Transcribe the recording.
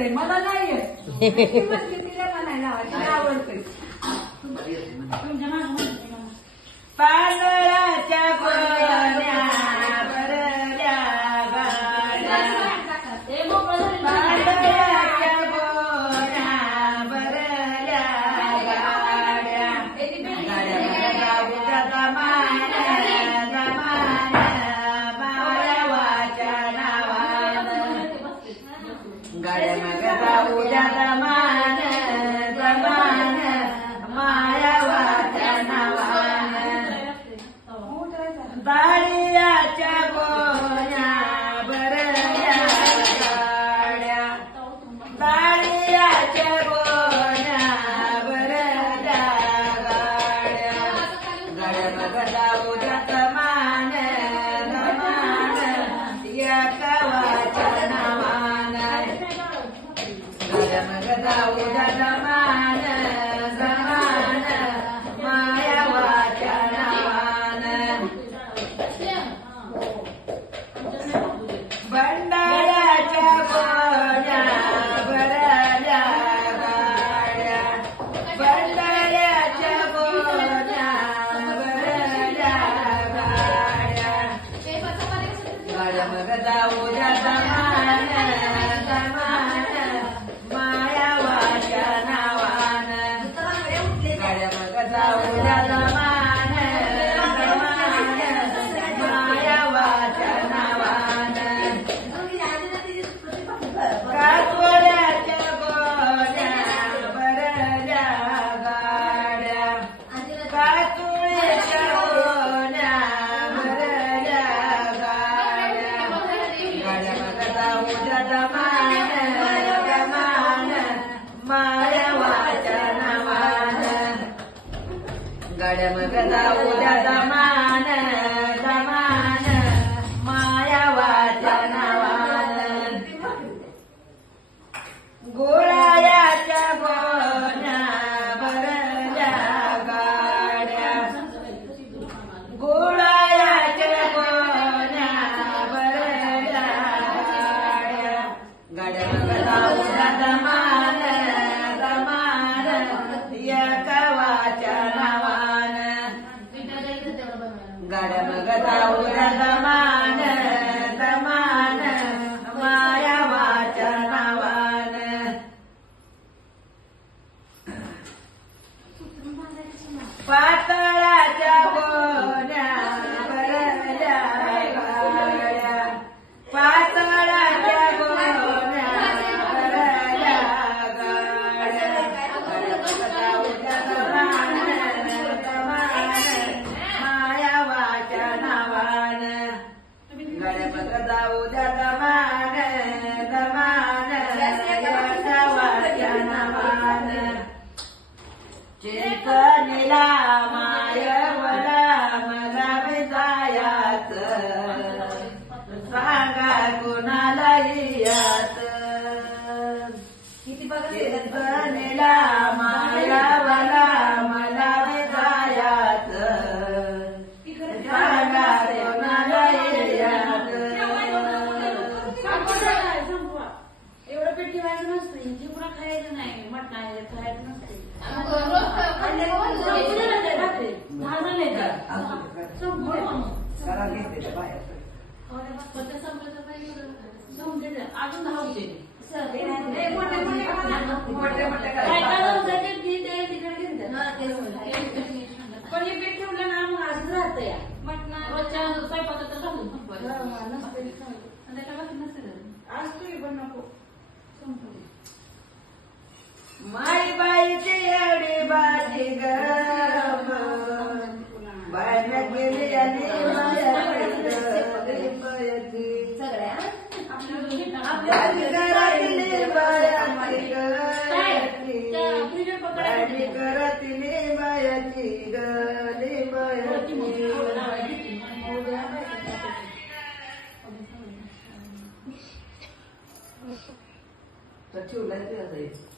येते मला नाही येत तिला म्हणायला तिला आवडते पांढऱ्याच्या गोण्या भरल्या गाड्या पांढऱ्याच्या गोण्या भरल्या गाड्या गाड्या दमान दमान मायावाच्या नावानं गाड्या मग जाऊया दमान दमान मायावाच्या नावानं दारियाच्या गोण्या भरल्या गाड्या दारियाच्या गोण्या भरल्या गाड्या गाड्या मग जाऊया दमान दमान या गावाच्या नावानं गाड्या मग जाऊया दमान दमान मायावाच्या नावानं भंडाऱ्याच्या गोण्या भरल्या गाड्या भंडाऱ्याच्या गोण्या भरल्या गाड्या गाड्या मग जाऊया दमान दमान मायावाच्या नावानं गाड्या मग जाऊया दमान दमान मायावाच्या नावानं कातोड्याच्या गोण्या भरल्या गाड्या कातोळ्याच्या गोण्या भरल्या गाड्या गाड्या मग जाऊया दमान दमान मायावाच्या नावानं गाड्या मग जाऊया दमान दमान मायावाच्या नावानं गोळायाच्या गोण्या भरल्या गाड्या गोळायाच्या गोण्या भरल्या गाड्या गाड्या मग जाऊया दमान दमान या गावाच्या नावानं गाड्या मग जाऊया दमान दमान मायावाच्या नावानं पातळाच्या गोण्या भरल्या गाड्या पातळाच्या गोण्या भरल्या गाड्या जाऊया दमान दमान मायावाच्या नावानं गाड्या मग जाऊया दमान दमान या गावाच्या नावानं चिंतनीला मायवला मला जायाचं सांगा कुणालाही याचं चिंतनीला मायवला मला जायाचं सांगा कुणालाही याचं एवढं पेटी व्हायचं नसतं चिपडा खायचं नाही मटणाला खायचं नसतं अजून धावते पण हे पीठ ठेवलं ना मग असं राहत या रोजच्या स्वयंपाकात घालून असतोय पण नको माई बाईची एवढी भाजी गरम बायला गेली आणि भाजी घरातली बायाची भाजी घरातली बायाची गली बायाची ठेवलाय